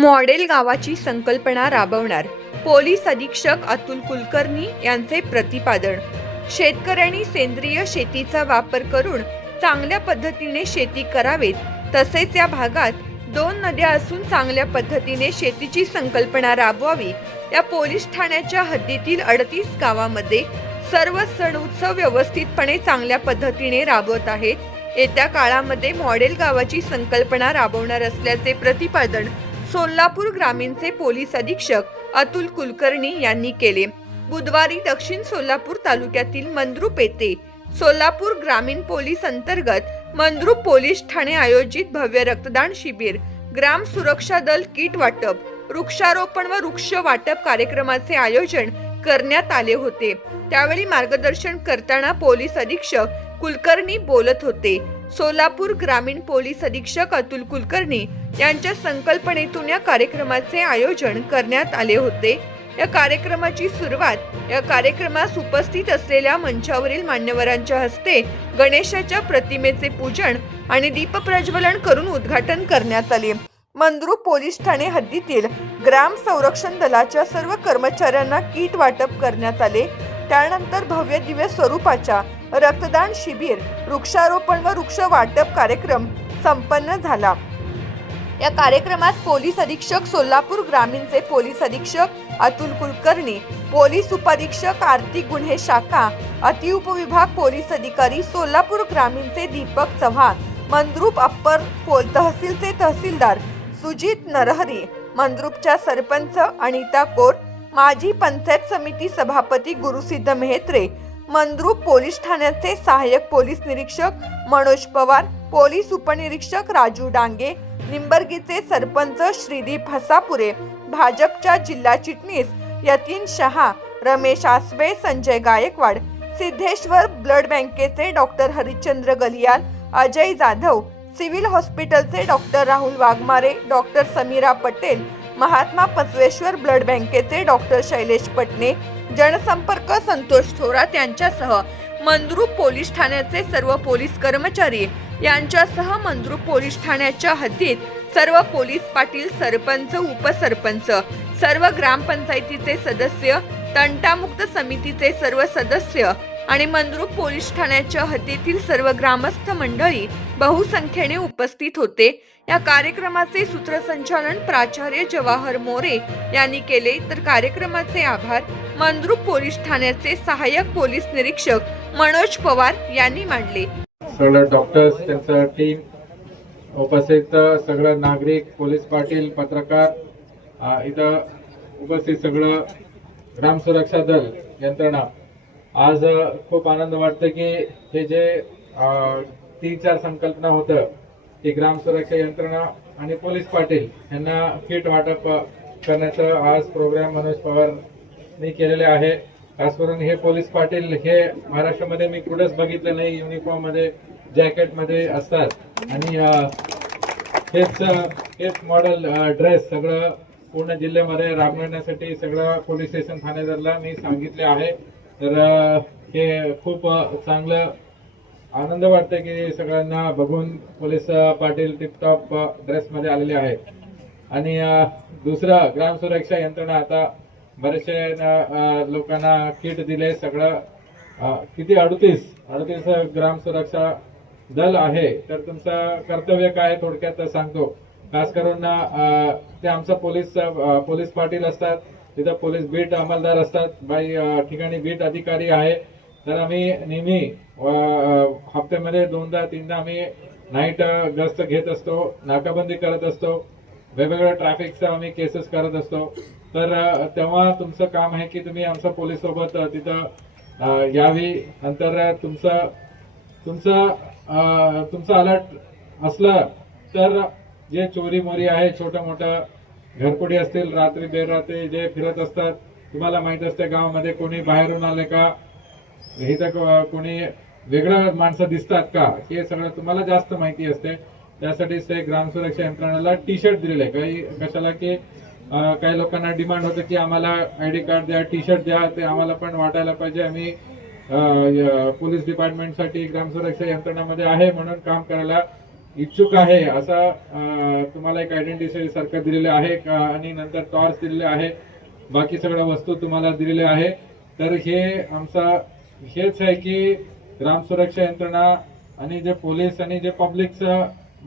model गावाची संकल्पना राबवणार पोलीस अधीक्षक अतुल कुलकर्णी यांचे प्रतिपादन शेतकऱ्यांनी सेंद्रिय शेतीचा वापर करून चांगल्या पद्धतीने शेती करावेत तसेच या भागात दोन नद्या असून चांगल्या पद्धतीने शेतीची संकल्पना राबवावी या पोलीस ठाण्याच्या हद्दीतील अडतीस गावामध्ये सर्व सण उत्सव व्यवस्थितपणे चांगल्या पद्धतीने राबवत आहेत येत्या काळामध्ये मॉडेल गावाची संकल्पना राबवणार असल्याचे प्रतिपादन सोलापूर ग्रामीणचे पोलीस अधीक्षक अतुल कुलकर्णी यांनी केले बुधवारी दक्षिण सोलापूर तालुक्यातील मंद्रुप येथे सोलापूर ग्रामीण पोलीस अंतर्गत मंद्रुप पोलीस ठाणे आयोजित भव्य रक्तदान शिबिर ग्राम सुरक्षा दल किट वाटप वृक्षारोपण व वृक्ष वाटप कार्यक्रमाचे आयोजन करण्यात आले होते त्यावेळी मार्गदर्शन करताना पोलीस अधीक्षक कुलकर्णी बोलत होते सोलापूर ग्रामीण पोलीस अधीक्षक अतुल कुलकर्णी यांच्या संकल्पनेतून या कार्यक्रमाचे आयोजन करण्यात आले होते या कार्यक्रमाची सुरुवात या कार्यक्रमास उपस्थित असलेल्या मंचावरील मान्यवरांच्या हस्ते गणेशाच्या प्रतिमेचे पूजन आणि दीपप्रज्वलन करून उद्घाटन करण्यात आले मंद्रू पोलीस ठाणे हद्दीतील ग्राम संरक्षण दलाच्या सर्व कर्मचाऱ्यांना किट वाटप करण्यात आले त्यानंतर भव्य दिव्य स्वरूपाच्या रक्तदान शिबिर वृक्षारोपण व वृक्ष वाटप कार्यक्रम संपन्न झाला या कार्यक्रमात पोलीस अधीक्षक सोलापूर ग्रामीणचे पोलीस अधीक्षक अतुल कुलकर्णी पोलीस उपअधीक्षक आर्थिक गुन्हे शाखा अतिउपविभाग पोलीस अधिकारी सोलापूर ग्रामीणचे दीपक चव्हाण मंद्रूप अप्पर तहसीलचे तहसीलदार सुजित नरहरी मंद्रूपच्या सरपंच अनिता कोर माजी पंचायत समिती सभापती गुरुसिद्ध मेहत्रे मंद्रूप पोलीस ठाण्याचे सहाय्यक पोलीस निरीक्षक मनोज पवार पोलीस उपनिरीक्षक राजू डांगे निंबर्गीचे सरपंच श्रीदीप हसापुरे भाजपच्या जिल्हा चिटणीस यतीन शहा रमेश आसवे संजय गायकवाड सिद्धेश्वर ब्लड बँकेचे डॉक्टर हरिश्चंद्र गलियाल अजय जाधव सिव्हिल हॉस्पिटलचे doctor Rahul Waghmare doctor Samira Patel Mahatma Basaveshwar blood बँकेचे डॉक्टर शैलेश पटने जनसंपर्क संतोष थोरात यांच्यासह मंद्रुप पोलीस ठाण्याचे सर्व पोलीस कर्मचारी यांच्यासह मंद्रुप पोलीस ठाण्याच्या हद्दीत सर्व पोलीस पाटील सरपंच उपसरपंच सर्व ग्रामपंचायतीचे सदस्य तंटामुक्त समितीचे सर्व सदस्य आणि मंद्रुप पोलीस ठाण्याच्या हद्दीतील सर्व ग्रामस्थ मंडळी बहुसंख्येने उपस्थित होते या कार्यक्रमाचे सूत्रसंचालन प्राचार्य जवाहर मोरे यांनी केले तर कार्यक्रमाचे आभार मांद्रुप पोलीस ठाण्याचे सहाय्यक पोलीस निरीक्षक मनोज पवार यांनी मांडले सगळं डॉक्टर्स त्यांचा टीम उपस्थित सगळं नागरिक पोलीस पाटील पत्रकार इथं उपस्थित सगळं ग्राम सुरक्षा दल यंत्रणा आज खूप आनंद वाटतं की हे जे तीन चार संकल्पना होतं की ग्राम सुरक्षा यंत्रणा आणि पोलीस पाटील यांना किट वाटप करण्याचं आज प्रोग्राम मनोज पवारनी केलेले आहे खास करून हे पोलीस पाटील हे महाराष्ट्रामध्ये मी कुठंच बघितलं नाही युनिफॉर्ममध्ये जॅकेटमध्ये असतात आणि हेच हेच मॉडेल ड्रेस सगळं पूर्ण जिल्ह्यामध्ये राबवण्यासाठी सगळं पोलीस स्टेशन ठाणेदारला मी सांगितले आहे तर हे खूप चांगलं आनंद वाटते की सगळ्यांना बघून पोलीस पाटील टिपटॉप ड्रेसमध्ये आलेले आहे आणि दुसरं ग्राम सुरक्षा यंत्रणा आता बरेचसे लोकांना किट दिले सगळं किती अडतीस अडतीस ग्राम सुरक्षा दल आहे तर तुमचं कर्तव्य काय थोडक्यात सांगतो खास करून ते आमचं पोलीस पोलीस पाटील असतात तिथं पोलीस बीट अंमलदार असतात बाई ठिकाणी बीट अधिकारी आहे तर आम्ही नेहमी हप्त्यामध्ये दोनदा तीनदा आम्ही नाईट गस्त घेत असतो नाकाबंदी करत असतो वेगवेगळ्या ट्रॅफिकचा आम्ही केसेस करत असतो तर तेव्हा तुमचं काम आहे की तुम्ही आमच्या पोलीस सोबत तिथं यावी नंतर तुमचं तुमचं तुमचं अलर्ट असलं तर जे चोरी मोरी आहे छोटं मोठं घरपुडी असतील रात्री बेरात्री जे फिरत असतात तुम्हाला माहीत असते गावामध्ये कोणी बाहेरून आले का इथं कोणी वेगळं माणसं दिसतात का हे सगळं तुम्हाला जास्त माहिती असते त्यासाठीच ते ग्राम सुरक्षा यंत्रणाला टी शर्ट दिलेलं आहे काही कशाला की काही लोकांना डिमांड होतं की आम्हाला आय डी कार्ड द्या टी शर्ट द्या ते आम्हाला पण वाटायला पाहिजे आम्ही पोलीस डिपार्टमेंटसाठी ग्राम सुरक्षा यंत्रणामध्ये आहे म्हणून काम करायला इच्छुक आहे असा तुम्हाला एक आयडेंटिटी सारखं दिलेलं आहे आणि नंतर टॉर्च दिलेले आहे बाकी सगळ्या वस्तू तुम्हाला दिलेल्या आहे तर हे आमचा हेच आहे की ग्राम सुरक्षा यंत्रणा आणि जे पोलीस आणि जे पब्लिकच्या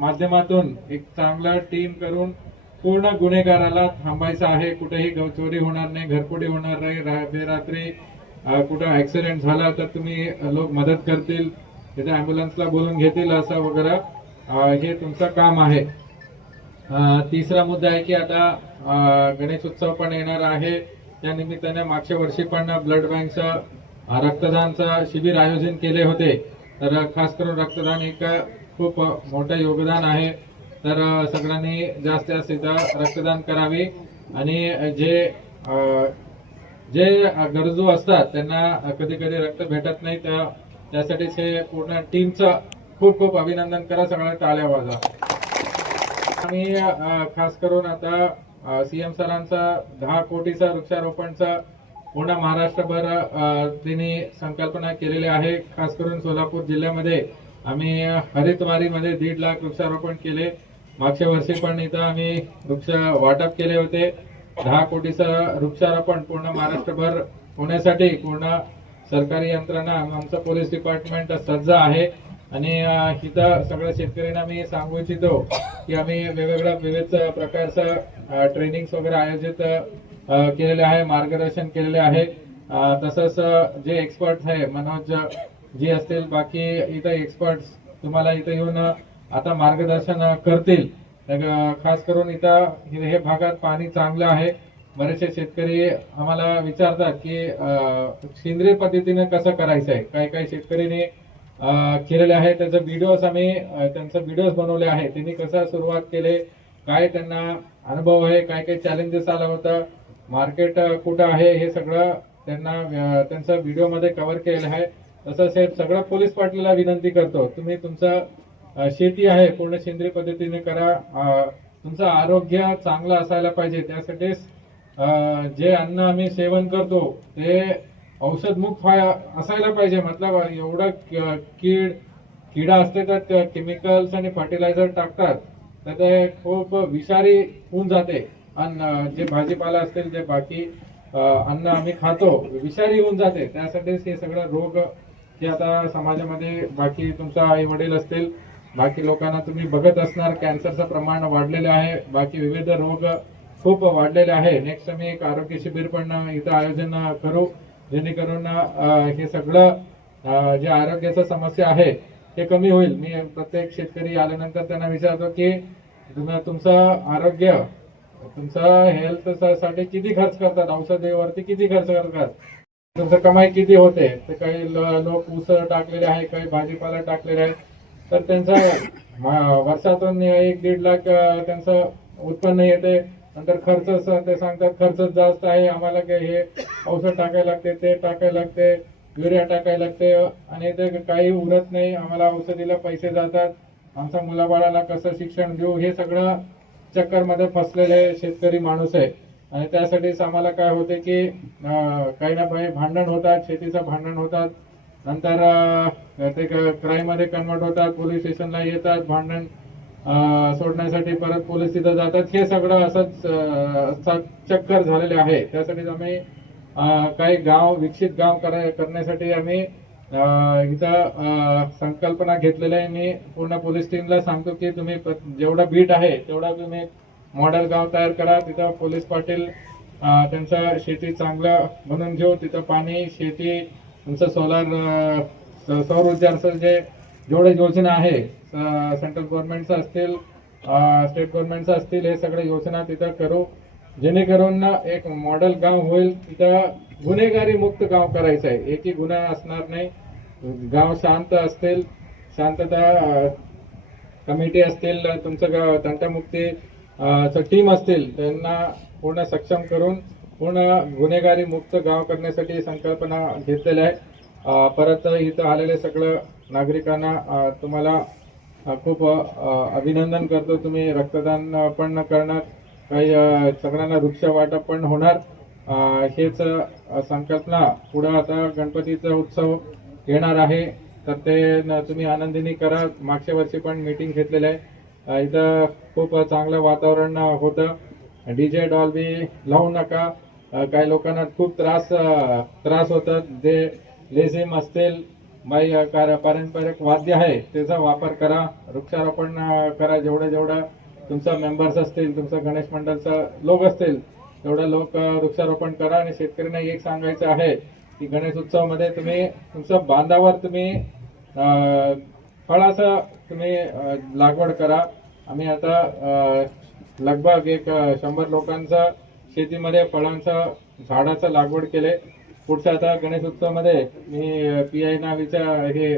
माध्यमातून एक चांगला टीम करून पूर्ण गुन्हेगाराला थांबायचं आहे कुठेही चोरी होणार नाही घरपुडी होणार नाही रात्री कुठं ऍक्सिडेंट झाला तर तुम्ही लोक मदत करतील तिथे ॲम्ब्युलन्सला बोलून घेतील असं वगैरे हे तुमचं काम आहे तिसरा मुद्दा आहे की आता गणेश उत्सव पण येणार आहे त्या निमित्ताने मागच्या वर्षी पण ब्लड बँकचं रक्तदानचं शिबिर आयोजन केले होते तर खास करून रक्तदान एक खूप मोठं योगदान आहे तर सगळ्यांनी जास्त जास्त रक्तदान करावे आणि जे जे गरजू असतात त्यांना कधी कधी रक्त भेटत नाही तर त्यासाठी पूर्ण टीमचं खूप खूप अभिनंदन करा सगळ्यांना टाळ्या वाजा खास करून आता सीएम सरांचा दहा कोटीचा वृक्षारोपणचा पूर्ण महाराष्ट्रभर तिने संकल्पना केलेली आहे खास करून सोलापूर जिल्ह्यामध्ये आम्ही हरितवारीमध्ये दीड लाख वृक्षारोपण केले मागच्या वर्षी पण इथं आम्ही वृक्ष वाटप केले होते दहा कोटीचं वृक्षारोपण पूर्ण महाराष्ट्रभर होण्यासाठी पूर्ण सरकारी यंत्रणा आमचं पोलीस डिपार्टमेंट सज्ज आहे आणि तिथं सगळ्या शेतकऱ्यांना मी सांगू इच्छितो की आम्ही वेगवेगळ्या विविध प्रकारचं ट्रेनिंग्स वगैरे आयोजित केलेले आहे मार्गदर्शन केलेले आहे तसंच जे एक्सपर्ट्स आहे मनोज जी असतील बाकी इथं एक्सपर्ट्स तुम्हाला इथं येऊन आता मार्गदर्शन करतील खास करून इथं हे भागात पाणी चांगलं आहे बरेचसे शेतकरी आम्हाला विचारतात की सेंद्रिय पद्धतीने कसं करायचं आहे काही काही शेतकरीने केलेले आहे त्याचं व्हिडिओज आम्ही त्यांचं व्हिडिओज बनवले आहे त्यांनी कसं सुरुवात केले काय त्यांना अनुभव आहे काय काय चॅलेंजेस आला होता मार्केट कुठं आहे हे सगळं त्यांना त्यांचा व्हिडिओमध्ये कव्हर केलेलं आहे तसंच हे सगळं पोलीस पाटीलला विनंती करतो तुम्ही तुमचं शेती आहे पूर्ण सेंद्रिय पद्धतीने करा तुमचं आरोग्य चांगलं असायला पाहिजे त्यासाठीच जे अन्न आम्ही सेवन करतो ते औषध मुख असायला पाहिजे मतलब एवढा कीड किडा असते तर केमिकल्स आणि फर्टिलायझर टाकतात तर ते खूप विषारी होऊन जाते अन्न जे भाजीपाला असतील जे बाकी अन्न आम्ही खातो विषारी होऊन जाते त्यासाठीच हे सगळं रोग जे आता समाजामध्ये बाकी तुमचा आई वडील असतील बाकी लोकांना तुम्ही बघत असणार कॅन्सरचं प्रमाण वाढलेलं आहे बाकी विविध रोग खूप वाढलेले आहे नेक्स्ट आम्ही एक आरोग्य शिबिर पण इथं आयोजन करू जेणेकरून हे सगळं जे आरोग्याचं समस्या आहे ते कमी होईल मी प्रत्येक शेतकरी आल्यानंतर त्यांना विचारतो की तुमचं आरोग्य तुमचं हेल्थसाठी किती खर्च करतात औषधीवरती किती खर्च करतात तुमचं कमाई किती होते तर काही लोक ऊस टाकलेले आहे काही भाजीपाला टाकलेले आहे तर त्यांचा वर्षातून एक दीड लाख त्यांचं उत्पन्न येते नंतर खर्च ते सांगतात खर्च जास्त आहे आम्हाला काही हे औषध टाकायला लागते ते टाकायला लागते युरिया टाकायला लागते आणि ते काही उरत नाही आम्हाला औषधीला पैसे जातात आमच्या मुलाबाळाला कसं शिक्षण देऊ हे सगळं चक्करमध्ये फसलेले शेतकरी माणूस आहे आणि त्यासाठीच आम्हाला काय होते की काही ना काही भांडण होतात शेतीचं भांडण होतात नंतर ते क्राईममध्ये कन्वर्ट होतात पोलीस स्टेशनला येतात भांडण सोडण्यासाठी परत पोलीस तिथं जातात हे सगळं असंच चक्कर झालेले आहे त्यासाठीच आम्ही काही गाव विकसित गाव करण्यासाठी आम्ही इथं संकल्पना घेतलेल्या आहे मी पूर्ण पोलीस टीमला सांगतो की तुम्ही जेवढा बीट आहे तेवढा तुम्ही मॉडेल गाव तयार करा तिथं पोलीस पाटील त्यांचा शेती चांगलं बनवून घेऊ तिथं पाणी शेती तुमचं सोलार सौर असं जे जेवढे योजना आहे सेंट्रल गव्हर्नमेंटचं असतील स्टेट गव्हर्नमेंटचं असतील हे सगळ्या योजना तिथं करू जेणेकरून एक मॉडेल गाव होईल तिथं गुन्हेगारी मुक्त गाव करायचं आहे एकही गुन्हा असणार नाही गाव शांत असतील शांतता कमिटी असतील तुमचं गाव दंटमुक्ती टीम असतील त्यांना पूर्ण सक्षम करून पूर्ण गुन्हेगारी मुक्त गाव करण्यासाठी संकल्पना घेतलेल्या आहे परत इथं आलेले सगळं नागरिकांना तुम्हाला खूप अभिनंदन करतो तुम्ही रक्तदान पण करणार काही सगळ्यांना वृक्ष वाटप पण होणार हेच संकल्पना पुढं आता गणपतीचा उत्सव येणार आहे तर ते तुम्ही आनंदीने करा मागच्या वर्षी पण मीटिंग घेतलेलं आहे इथं खूप चांगलं वातावरण होतं डी जे डॉल बी लावू नका काही लोकांना खूप त्रास त्रास होतात जे लेझिम असतील बाई पारंपरिक वाद्य आहे त्याचा वापर करा वृक्षारोपण करा जेवढं जेवढं तुमचा मेंबर्स असतील तुमचा गणेश मंडळचा लोक असतील तेवढं लोक वृक्षारोपण करा आणि शेतकऱ्यांना एक सांगायचं आहे की गणेश उत्सवामध्ये तुम्ही तुमचं बांधावर तुम्ही फळाचं तुम्ही लागवड करा आम्ही आता लगभग एक शंभर लोकांचा शेतीमध्ये फळांचं झाडाचं लागवड केले पुढच्या आता गणेशोत्सवामध्ये मी पी आय नावीच्या हे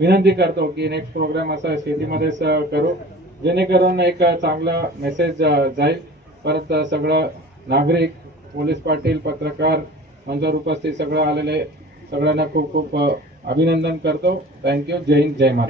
विनंती करतो की नेक्स्ट प्रोग्राम असा शेतीमध्येच करू जेणेकरून एक चांगला मेसेज जाईल परत सगळं नागरिक पोलीस पाटील पत्रकार मंजूर उपस्थित सगळं आलेले सगळ्यांना खूप खूप अभिनंदन करतो थँक्यू जय हिंद जय महाराज